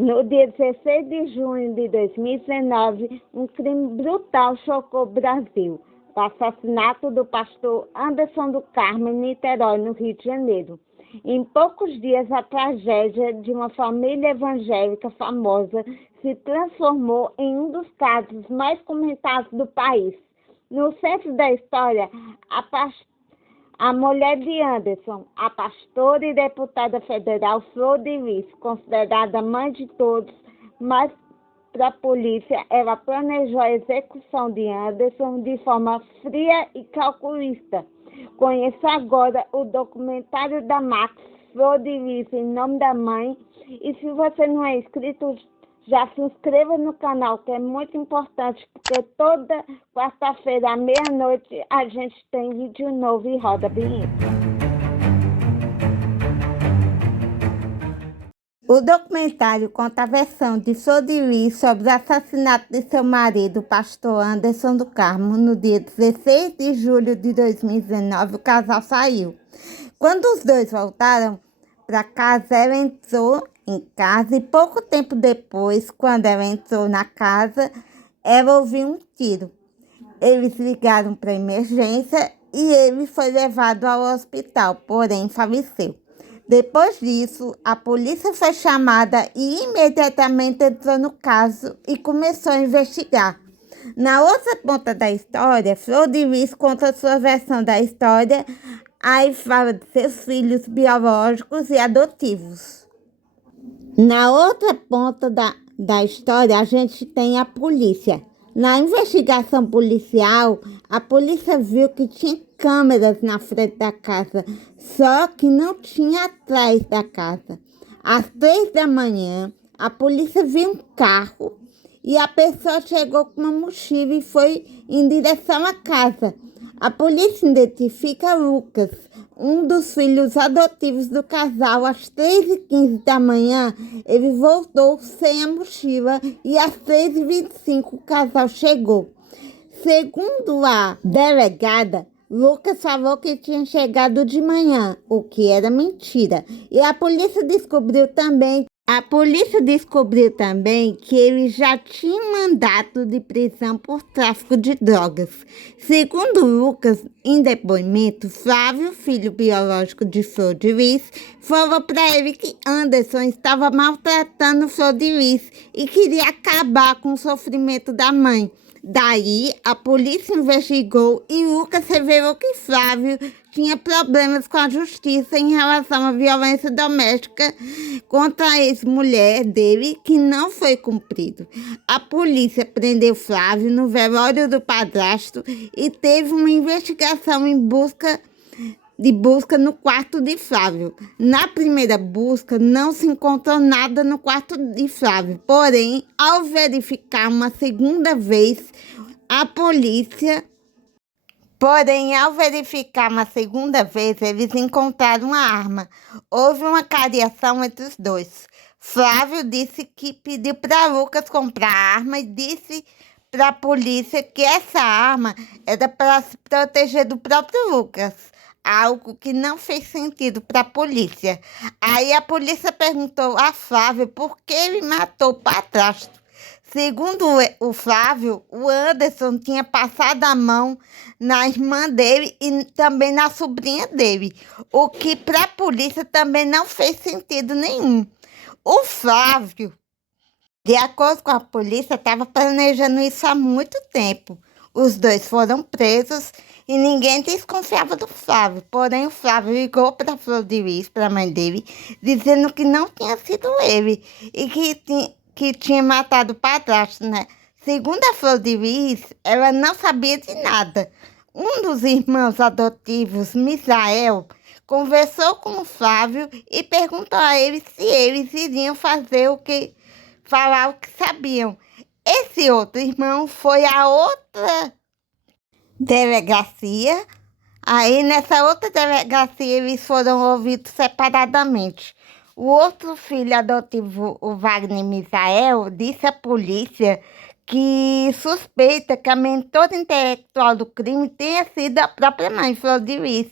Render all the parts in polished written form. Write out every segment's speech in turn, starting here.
No dia 16 de junho de 2019, um crime brutal chocou o Brasil. O assassinato do pastor Anderson do Carmo em Niterói, no Rio de Janeiro. Em poucos dias, a tragédia de uma família evangélica famosa se transformou em um dos casos mais comentados do país. No centro da história, a mulher de Anderson, a pastora e deputada federal Flor de Lis, considerada mãe de todos, mas para a polícia ela planejou a execução de Anderson de forma fria e calculista. Conheça agora o documentário da Max, Flor de Lis, em nome da mãe. E se você não é inscrito, já se inscreva no canal, que é muito importante, porque toda quarta-feira à meia-noite a gente tem vídeo novo e roda a vinheta. O documentário conta a versão de Flor de Lis sobre o assassinato de seu marido, o pastor Anderson do Carmo. No dia 16 de julho de 2019, o casal saiu. Quando os dois voltaram para casa, ela entrou em casa e pouco tempo depois, quando ela entrou na casa, ela ouviu um tiro. Eles ligaram para a emergência e ele foi levado ao hospital, porém faleceu. Depois disso, a polícia foi chamada e imediatamente entrou no caso e começou a investigar. Na outra ponta da história, Flor de Lis conta a sua versão da história, aí fala de seus filhos biológicos e adotivos. Na outra ponta da história, a gente tem a polícia. Na investigação policial, a polícia viu que tinha câmeras na frente da casa, só que não tinha atrás da casa. Às 3 da manhã, a polícia viu um carro e a pessoa chegou com uma mochila e foi em direção à casa. A polícia identifica Lucas, um dos filhos adotivos do casal. Às 3h15 da manhã, ele voltou sem a mochila e às 3h25 o casal chegou. Segundo a delegada, Lucas falou que tinha chegado de manhã, o que era mentira. E a polícia descobriu também que ele já tinha um mandato de prisão por tráfico de drogas. Segundo Lucas, em depoimento, Flávio, filho biológico de Flor de Lis, falou para ele que Anderson estava maltratando Flor de Lis e queria acabar com o sofrimento da mãe. Daí, a polícia investigou e Lucas revelou que Flávio tinha problemas com a justiça em relação à violência doméstica contra a ex-mulher dele, que não foi cumprido. A polícia prendeu Flávio no velório do padrasto e teve uma investigação em busca no quarto de Flávio. Na primeira busca, não se encontrou nada no quarto de Flávio. Porém, ao verificar uma segunda vez, eles encontraram uma arma. Houve uma cariação entre os dois. Flávio disse que pediu para Lucas comprar a arma e disse para a polícia que essa arma era para se proteger do próprio Lucas. Algo que não fez sentido para a polícia. Aí a polícia perguntou a Flávio por que ele matou o padrasto. Segundo o Flávio, o Anderson tinha passado a mão na irmã dele e também na sobrinha dele, o que para a polícia também não fez sentido nenhum. O Flávio, de acordo com a polícia, estava planejando isso há muito tempo. Os dois foram presos e ninguém desconfiava do Flávio. Porém, o Flávio ligou para a Flor de Lis, para a mãe dele, dizendo que não tinha sido ele e que tinha matado o padrasto, né? Segundo a Flor de Lis, ela não sabia de nada. Um dos irmãos adotivos, Misael, conversou com o Flávio e perguntou a ele se eles iriam falar o que sabiam. Esse outro irmão foi a outra delegacia. Aí, nessa outra delegacia, eles foram ouvidos separadamente. O outro filho adotivo, o Wagner Misael, disse à polícia que suspeita que a mentora intelectual do crime tenha sido a própria mãe, Flor de Lis.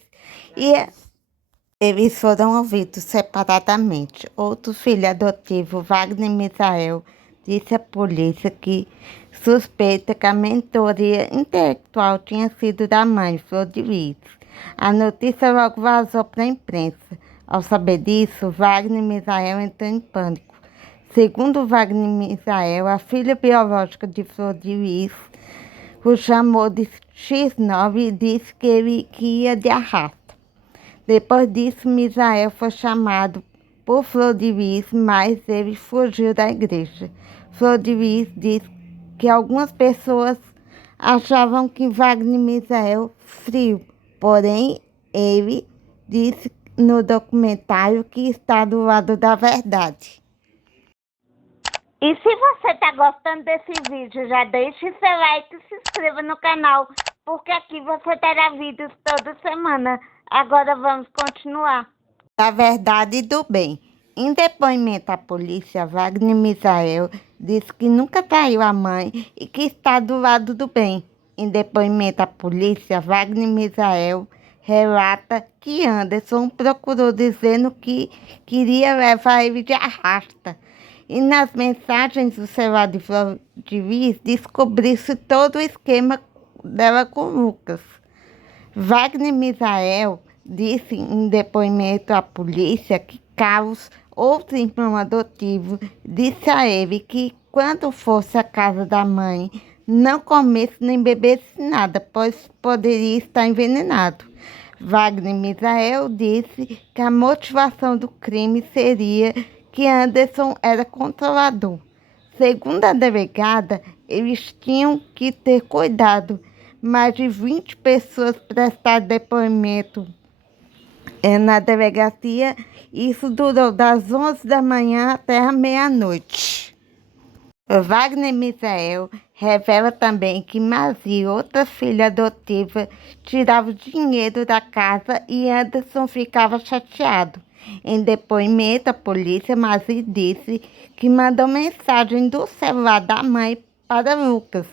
Eles foram ouvidos separadamente. Outro filho adotivo, Wagner Misael, disse à polícia que suspeita que a mentoria intelectual tinha sido da mãe, Flor de Lis. A notícia logo vazou para a imprensa. Ao saber disso, Wagner Misael entrou em pânico. Segundo Wagner Misael, a filha biológica de Flor de Lis o chamou de X9 e disse que ia de arrasto. Depois disso, Misael foi chamado por Flor de Lis, mas ele fugiu da igreja. Flor de Lis disse que algumas pessoas achavam que Wagner Misael frio, porém ele disse no documentário que está do lado da verdade. E se você está gostando desse vídeo, já deixe seu like e se inscreva no canal, porque aqui você terá vídeos toda semana. Agora vamos continuar. Da verdade e do bem. Em depoimento à polícia, Wagner Misael disse que nunca traiu a mãe e que está do lado do bem. Em depoimento à polícia, Wagner Misael relata que Anderson procurou dizendo que queria levar ele de arrasta. E nas mensagens do celular de Flor de Lis, descobriu-se todo o esquema dela com Lucas. Wagner Misael disse em depoimento à polícia que Carlos, outro irmão adotivo, disse a ele que quando fosse à casa da mãe, não comesse nem bebesse nada, pois poderia estar envenenado. Wagner Misael disse que a motivação do crime seria que Anderson era controlador. Segundo a delegada, eles tinham que ter cuidado. Mais de 20 pessoas prestaram depoimento na delegacia. Isso durou das 11 da manhã até a meia-noite. Wagner Misael revela também que Mazi, outra filha adotiva, tirava o dinheiro da casa e Anderson ficava chateado. Em depoimento à polícia, Mazi disse que mandou mensagem do celular da mãe para Lucas.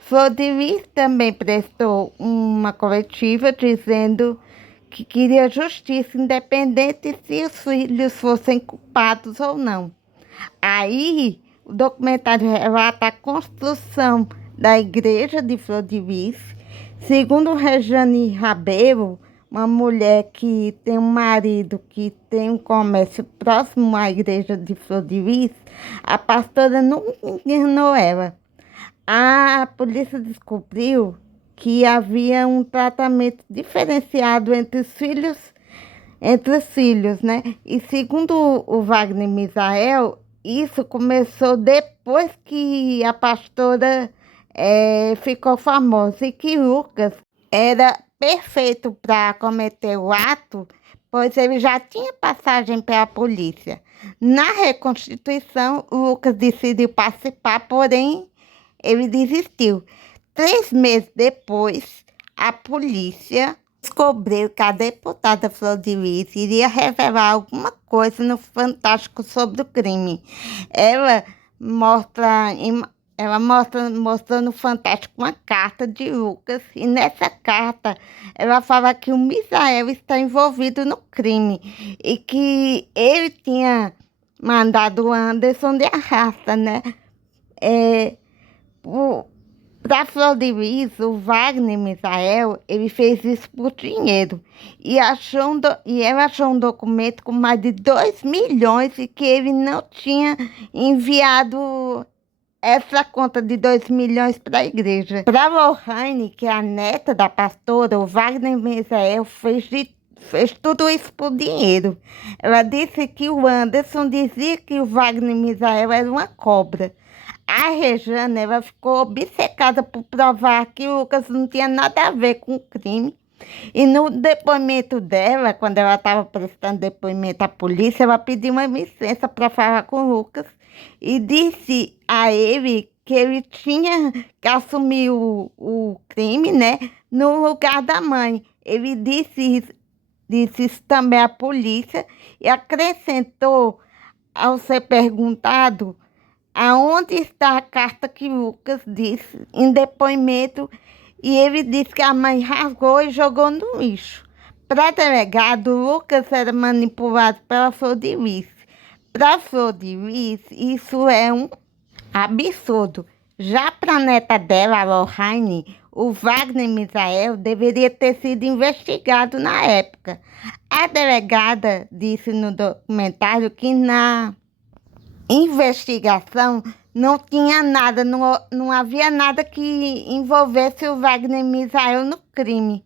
Flor de Lis também prestou uma coletiva dizendo que queria justiça independente se os filhos fossem culpados ou não. Aí, o documentário relata a construção da igreja de Flor de Lis. Segundo Rejane Rabelo, uma mulher que tem um marido que tem um comércio próximo à igreja de Flor de Lis, a pastora nunca enganou ela. A polícia descobriu que havia um tratamento diferenciado entre os filhos, né? E segundo o Wagner Misael, isso começou depois que a pastora ficou famosa e que Lucas era perfeito para cometer o ato, pois ele já tinha passagem pela polícia. Na reconstituição, Lucas decidiu participar, porém ele desistiu. 3 meses depois, a polícia descobriu que a deputada Flor de Lis iria revelar alguma coisa no Fantástico sobre o crime. Ela mostrou no Fantástico uma carta de Lucas e nessa carta ela fala que o Misael está envolvido no crime e que ele tinha mandado o Anderson de arrasta, né? Para Flor de Lis, o Wagner Misael, ele fez isso por dinheiro e ela achou um documento com mais de 2 milhões e que ele não tinha enviado essa conta de 2 milhões para a igreja. Para Lohane, que é a neta da pastora, o Wagner Misael fez tudo isso por dinheiro. Ela disse que o Anderson dizia que o Wagner Misael era uma cobra. A Rejane, ela ficou obcecada por provar que o Lucas não tinha nada a ver com o crime. E no depoimento dela, quando ela estava prestando depoimento à polícia, ela pediu uma licença para falar com o Lucas e disse a ele que ele tinha que assumir o crime, né, no lugar da mãe. Ele disse isso também à polícia e acrescentou, ao ser perguntado, aonde está a carta que Lucas disse em depoimento, e ele disse que a mãe rasgou e jogou no lixo. Para delegado, Lucas era manipulado pela Flor de Lis. Para Flor de Lis, isso é um absurdo. Já para a neta dela, a Lohane, o Wagner Misael deveria ter sido investigado na época. A delegada disse no documentário que na investigação não tinha nada, não havia nada que envolvesse o Wagner Misael no crime.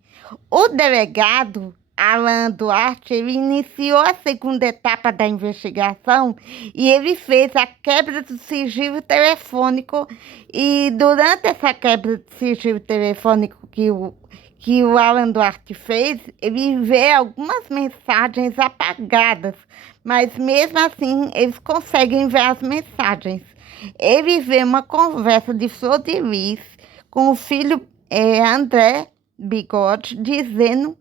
O delegado Alan Duarte, ele iniciou a segunda etapa da investigação e ele fez a quebra do sigilo telefônico e durante essa quebra do sigilo telefônico que o Alan Duarte fez, ele vê algumas mensagens apagadas, mas mesmo assim eles conseguem ver as mensagens. Ele vê uma conversa de Flor de Lis com o filho André Bigode, dizendo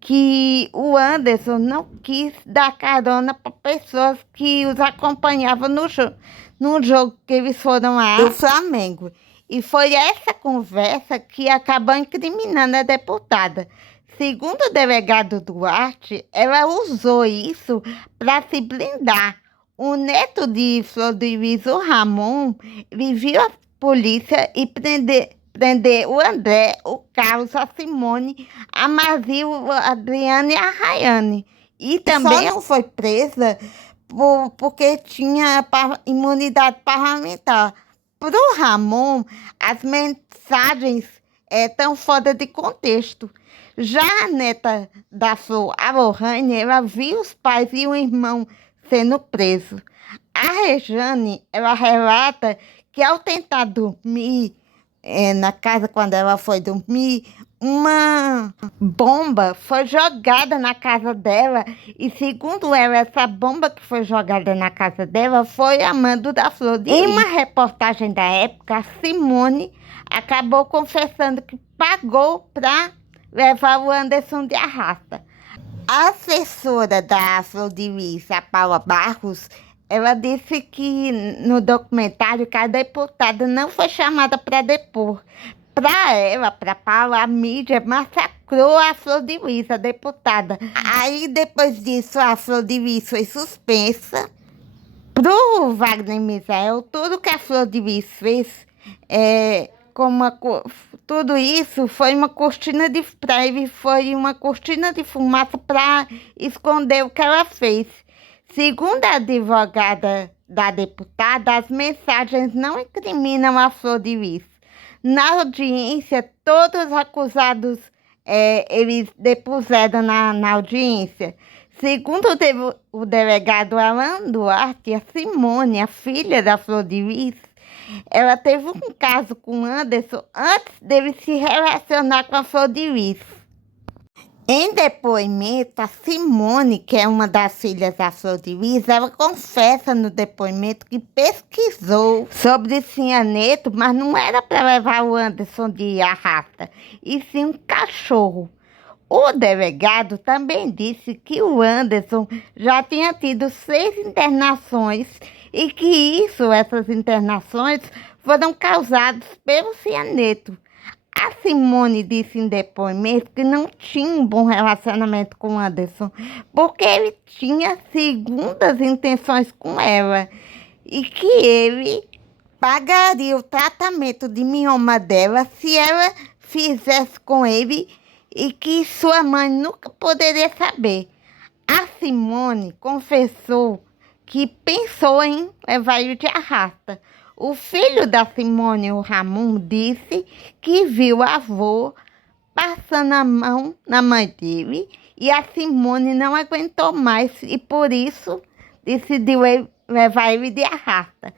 que o Anderson não quis dar carona para pessoas que os acompanhavam no jogo que eles foram lá do Flamengo. E foi essa conversa que acabou incriminando a deputada. Segundo o delegado Duarte, ela usou isso para se blindar. O neto de Flor de Lis, o Ramon, ele viu a polícia e prender o André, o Carlos, a Simone, a Mazil, a Adriana e a Rayane. E também não foi presa porque tinha imunidade parlamentar. Para o Ramon, as mensagens estão fora de contexto. Já a neta da Flor, a Lohane, ela viu os pais e o irmão sendo presos. A Rejane, ela relata que ao tentar dormir na casa, quando ela foi dormir, uma bomba foi jogada na casa dela e, segundo ela, essa bomba que foi jogada na casa dela foi a mando da Flor de Lis. Em uma reportagem da época, a Simone acabou confessando que pagou para levar o Anderson de arrasta. A assessora da Flor de Lis, a Paula Barros, ela disse que no documentário que a deputada não foi chamada para depor. Para ela, para Paula, a mídia massacrou a Flor de Lis, a deputada. Aí, depois disso, a Flor de Lis foi suspensa. Para o Wagner Misael, tudo que a Flor de Lis fez, tudo isso foi uma cortina de prévio, foi uma cortina de fumaça para esconder o que ela fez. Segundo a advogada da deputada, as mensagens não incriminam a Flor de Lis. Na audiência, todos os acusados, eles depuseram na audiência. Segundo o delegado Alan Duarte, a Simone, a filha da Flor de Lis, ela teve um caso com Anderson antes dele se relacionar com a Flor de Lis. Em depoimento, a Simone, que é uma das filhas da Flor de Lis, ela confessa no depoimento que pesquisou sobre cianeto, mas não era para levar o Anderson de arrasta, e sim um cachorro. O delegado também disse que o Anderson já tinha tido 6 internações e que essas internações foram causadas pelo cianeto. A Simone disse em depoimento que não tinha um bom relacionamento com o Anderson, porque ele tinha segundas intenções com ela e que ele pagaria o tratamento de mioma dela se ela fizesse com ele e que sua mãe nunca poderia saber. A Simone confessou que pensou em levar ele de arrasta. O filho da Simone, o Ramon, disse que viu o avô passando a mão na mãe dele e a Simone não aguentou mais e por isso decidiu levar ele de arrasta.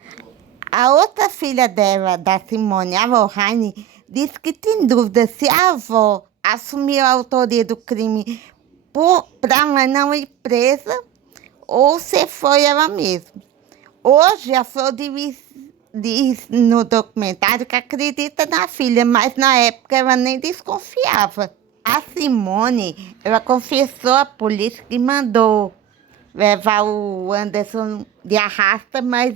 A outra filha dela, da Simone, a Lohane, disse que tem dúvida se a avó assumiu a autoria do crime para a mãe não ir presa ou se foi ela mesma. Hoje, a Flor de Lis diz no documentário que acredita na filha, mas na época ela nem desconfiava. A Simone, ela confessou à polícia que mandou levar o Anderson de arrasta, mas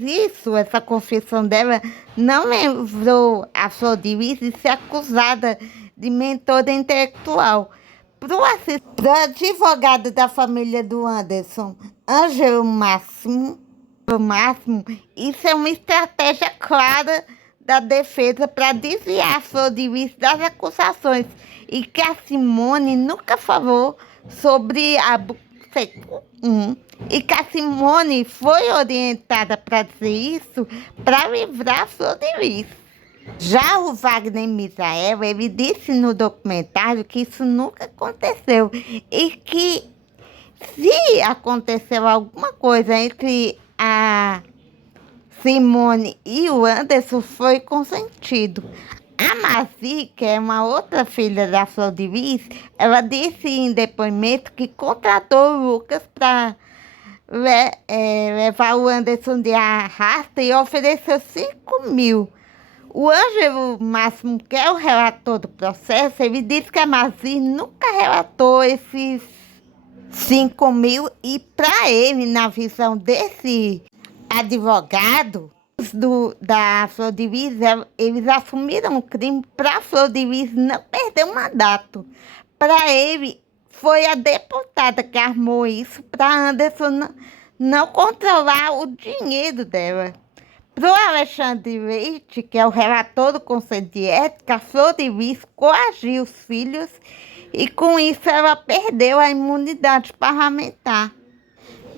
essa confissão dela não levou a Flor de Lis de ser acusada de mentora intelectual. Pro advogado da família do Anderson, Ângelo Máximo, isso é uma estratégia clara da defesa para desviar a Flor de Lis das acusações e que a Simone nunca falou sobre abuso e que a Simone foi orientada para dizer isso para livrar a Flor de Lis. Já o Wagner Misael, ele disse no documentário que isso nunca aconteceu e que se aconteceu alguma coisa entre a Simone e o Anderson, foi consentido. A Mazi, que é uma outra filha da Flor de Lis, ela disse em depoimento que contratou o Lucas para levar o Anderson de arrasta e ofereceu 5 mil. O Ângelo Máximo, que é o relator do processo, ele disse que a Mazi nunca relatou esses 5 mil e para ele, na visão desse advogado da Flor de Lis, eles assumiram o crime para a Flor de Lis não perder o mandato. Para ele, foi a deputada que armou isso para Anderson não controlar o dinheiro dela. Para o Alexandre Leite, que é o relator do Conselho de Ética, a Flor de Lis coagiu os filhos e com isso ela perdeu a imunidade parlamentar.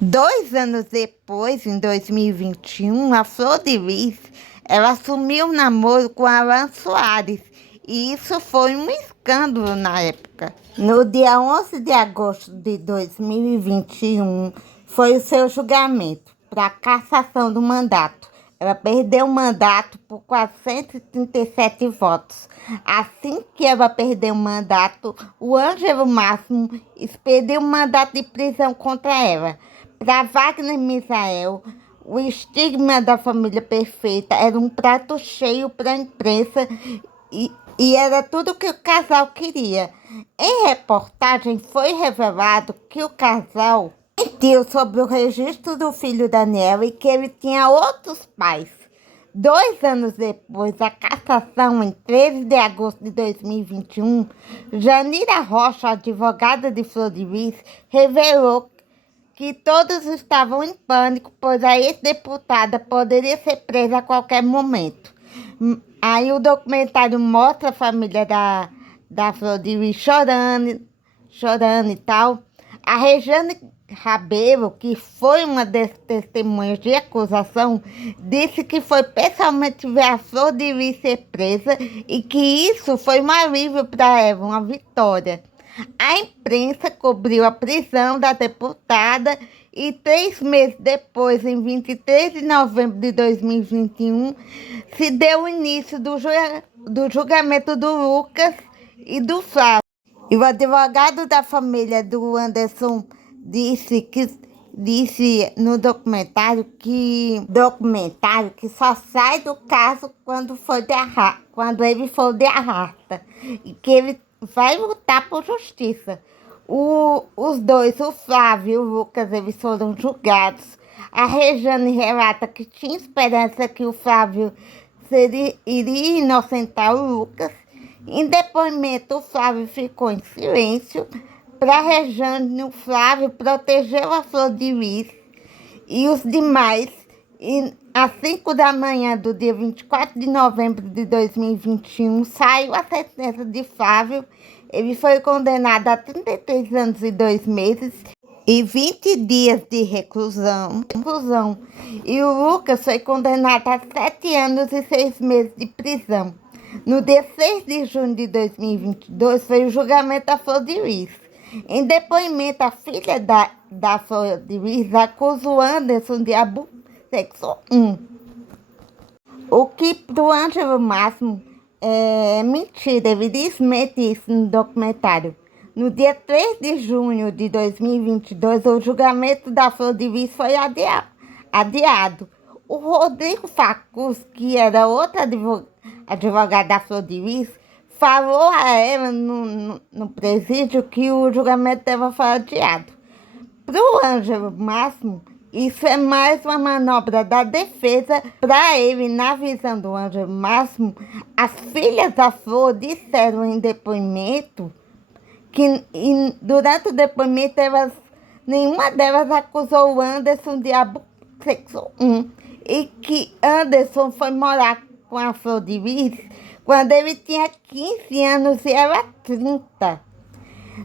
2 anos depois, em 2021, a Flor de Lis, ela assumiu o namoro com Alan Soares e isso foi um escândalo na época. No dia 11 de agosto de 2021, foi o seu julgamento para a cassação do mandato. Ela perdeu o mandato por 437 votos. Assim que ela perdeu o mandato, o Ângelo Máximo expediu um mandato de prisão contra ela. Para Wagner Misael, o estigma da família perfeita era um prato cheio para a imprensa e era tudo o que o casal queria. Em reportagem foi revelado que o casal mentiu sobre o registro do filho Daniel e que ele tinha outros pais. 2 anos depois da cassação, em 13 de agosto de 2021, Janira Rocha, advogada de Flor de Lis, revelou que todos estavam em pânico, pois a ex-deputada poderia ser presa a qualquer momento. Aí o documentário mostra a família da Flor de Lis chorando e tal. A Rejane Rabelo, que foi uma das testemunhas de acusação, disse que foi pessoalmente ver a Flor de Lis ser presa e que isso foi um alívio para ela, uma vitória. A imprensa cobriu a prisão da deputada e 3 meses depois, em 23 de novembro de 2021, se deu o início do julgamento do Lucas e do Flávio. E o advogado da família do Anderson disse no documentário que só sai do caso quando ele for de arrasta e que ele vai lutar por justiça. Os dois, o Flávio e o Lucas, eles foram julgados. A Rejane relata que tinha esperança que o Flávio iria inocentar o Lucas. Em depoimento, o Flávio ficou em silêncio. Para Rejane, o Flávio protegeu a Flor de Lis e os demais. E às 5 da manhã do dia 24 de novembro de 2021, saiu a sentença de Flávio. Ele foi condenado a 33 anos e 2 meses e 20 dias de reclusão. E o Lucas foi condenado a 7 anos e 6 meses de prisão. No dia 6 de junho de 2022, foi o julgamento da Flor de Lis. Em depoimento, a filha da Flor de Lis acusa o Anderson de abuso sexual. O que para o Ângelo Máximo é mentira, ele desmente isso no documentário. No dia 3 de junho de 2022, o julgamento da Flor de Lis foi adiado. O Rodrigo Facus, que era outro advogado da Flor de Lis, falou a ela no presídio que o julgamento dela foi adiado. Para o Ângelo Máximo, isso é mais uma manobra da defesa. Para ele, na visão do Ângelo Máximo, as filhas da Flor disseram em depoimento durante o depoimento, nenhuma delas acusou o Anderson de abuso sexual. E que Anderson foi morar com a Flor de Lis quando ele tinha 15 anos e ela 30.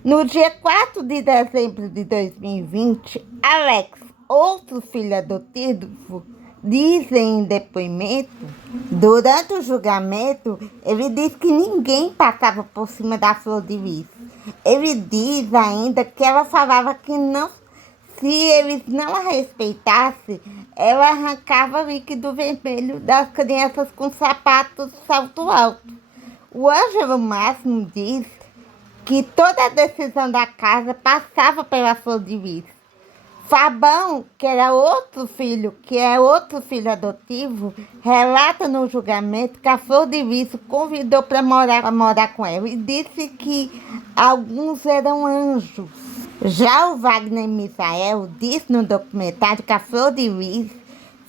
No dia 4 de dezembro de 2020, Alex, outro filho adotivo, diz em depoimento, durante o julgamento, ele diz que ninguém passava por cima da Flor de Lis. Ele diz ainda que ela falava que não, se eles não a respeitassem, ela arrancava líquido vermelho das crianças com sapatos salto alto. O Ângelo Máximo diz que toda a decisão da casa passava pela Flor de Lis. Fabão, que é outro filho adotivo, relata no julgamento que a Flor de Lis convidou para morar com ela e disse que alguns eram anjos. Já o Wagner Misael disse no documentário que a Flor de Lis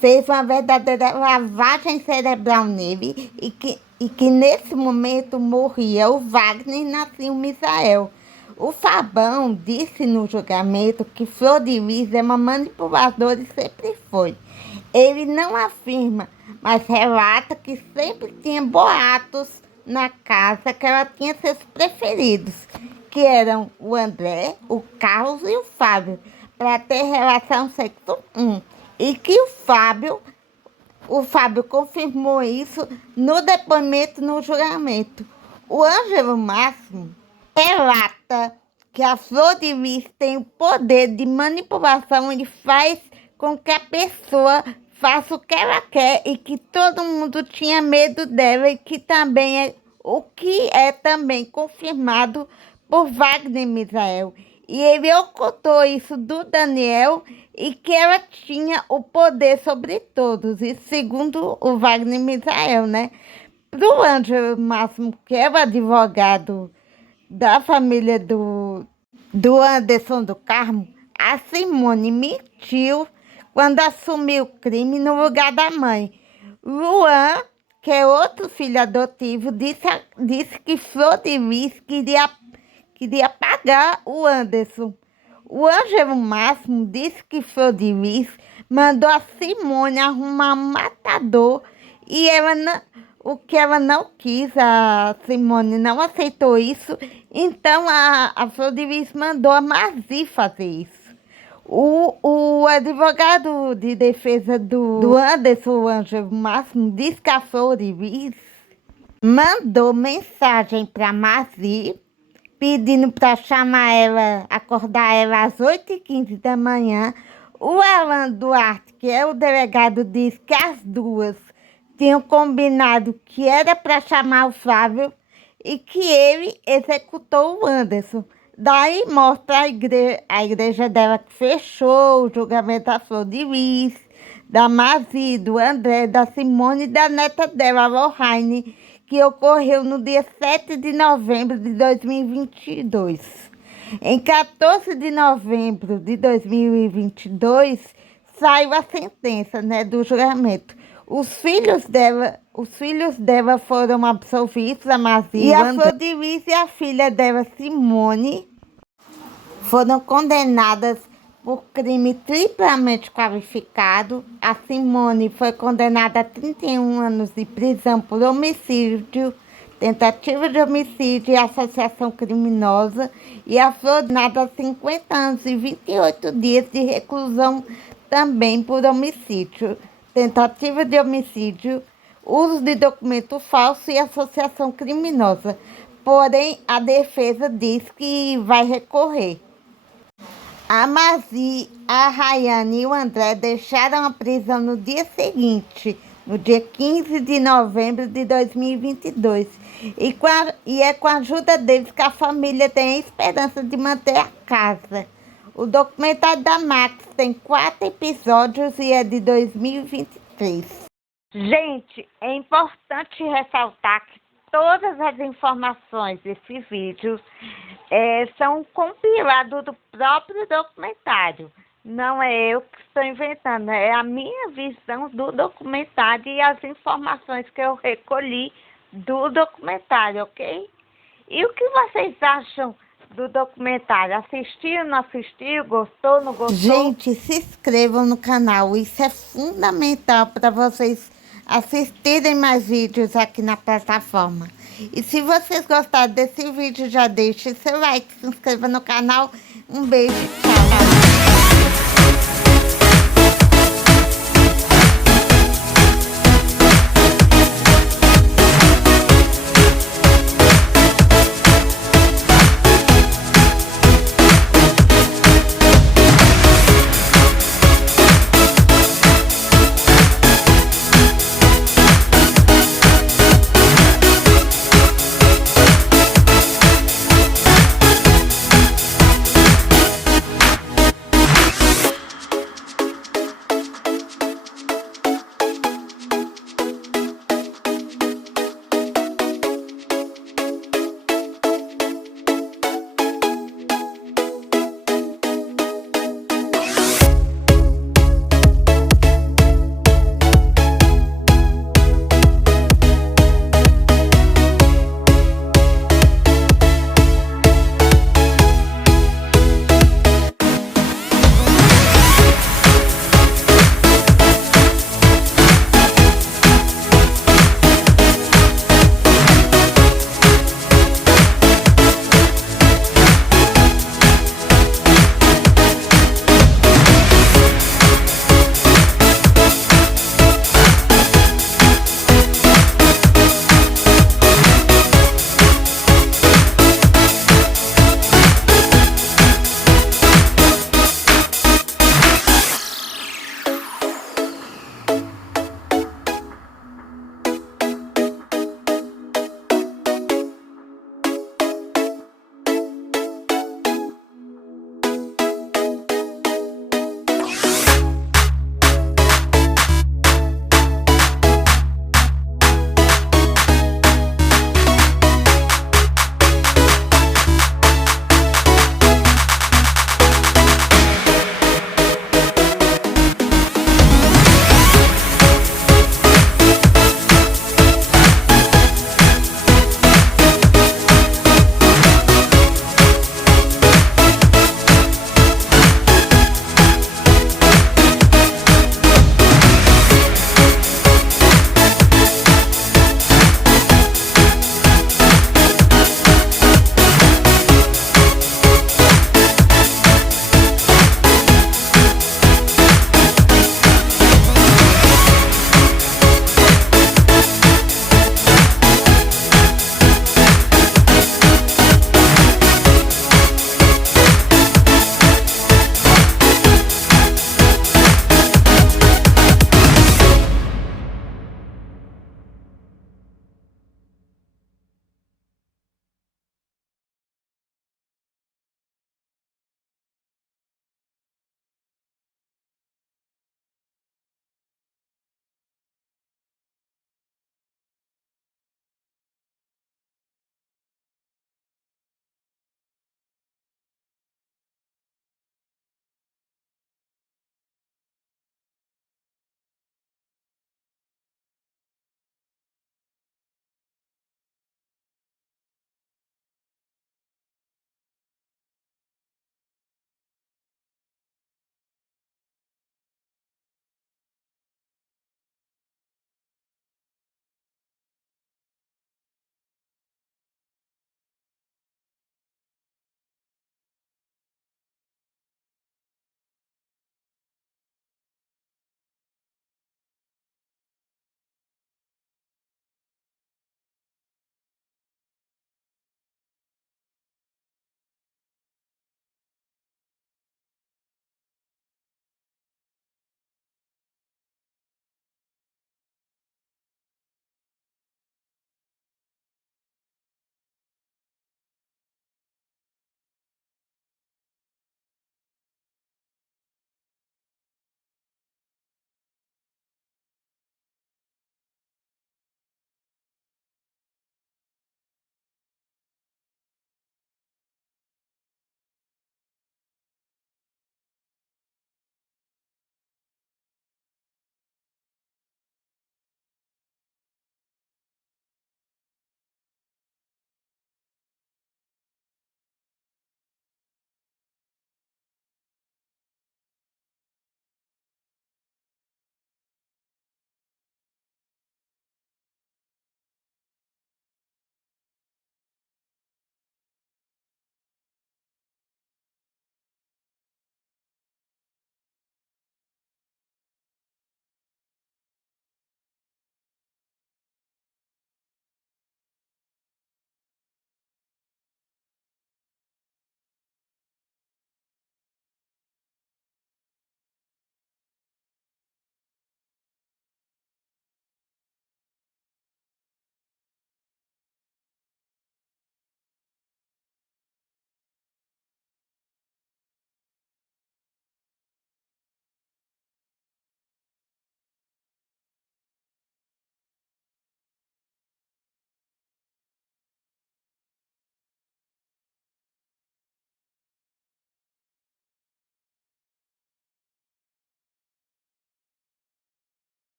fez uma verdadeira lavagem cerebral nele e que nesse momento morria o Wagner e nascia o Misael. O Fabão disse no julgamento que Flor de Lis é uma manipuladora e sempre foi. Ele não afirma, mas relata que sempre tinha boatos na casa que ela tinha seus preferidos, que eram o André, o Carlos e o Fábio, para ter relação sexual. E que o Fábio confirmou isso no depoimento no julgamento. O Ângelo Máximo relata que a Flor de Lis tem o poder de manipulação e faz com que a pessoa faça o que ela quer e que todo mundo tinha medo dela e que também o que é também confirmado por Wagner Misael. E ele ocultou isso do Daniel e que ela tinha o poder sobre todos. E segundo o Wagner Misael, né? Para o Ângelo Máximo, que é o advogado da família do Anderson do Carmo, a Simone mentiu quando assumiu o crime no lugar da mãe. Luan, que é outro filho adotivo, disse que Flor de Lis queria pagar o Anderson. O Ângelo Máximo disse que Flor de Lis mandou a Simone arrumar um matador e o que ela não quis, a Simone não aceitou isso, então a Flor de Lis mandou a Marzi fazer isso. O advogado de defesa do Anderson, o Ângelo Máximo, disse que a Flor de Lis mandou mensagem para Marzi pedindo para acordar ela às 8h15 da manhã. O Alan Duarte, que é o delegado, disse que as duas tinham combinado que era para chamar o Flávio e que ele executou o Anderson. Daí mostra a igreja dela que fechou o julgamento da Flor de Lis, da Mazi, do André, da Simone e da neta dela, a Lohane, que ocorreu no dia 7 de novembro de 2022. Em 14 de novembro de 2022, saiu a sentença, né, do julgamento. Os filhos dela foram absolvidos, a Mazi e a Flor de Lis e a filha dela, Simone, foram condenadas por crime triplamente qualificado. A Simone foi condenada a 31 anos de prisão por homicídio, tentativa de homicídio e associação criminosa, e a Flor condenada a 50 anos e 28 dias de reclusão também por homicídio, tentativa de homicídio, uso de documento falso e associação criminosa. Porém, a defesa diz que vai recorrer. A Mazi, a Rayane e o André deixaram a prisão no dia seguinte, no dia 15 de novembro de 2022. E é com a ajuda deles que a família tem a esperança de manter a casa. O documentário da Max tem 4 episódios e é de 2023. Gente, é importante ressaltar que todas as informações desse vídeo são compilados do próprio documentário. Não é eu que estou inventando, é a minha visão do documentário e as informações que eu recolhi do documentário, ok? E o que vocês acham do documentário. Assistiu, não assistiu? Gostou, não gostou? Gente, se inscrevam no canal. Isso é fundamental para vocês assistirem mais vídeos aqui na plataforma. E se vocês gostaram desse vídeo, já deixe seu like, se inscreva no canal. Um beijo.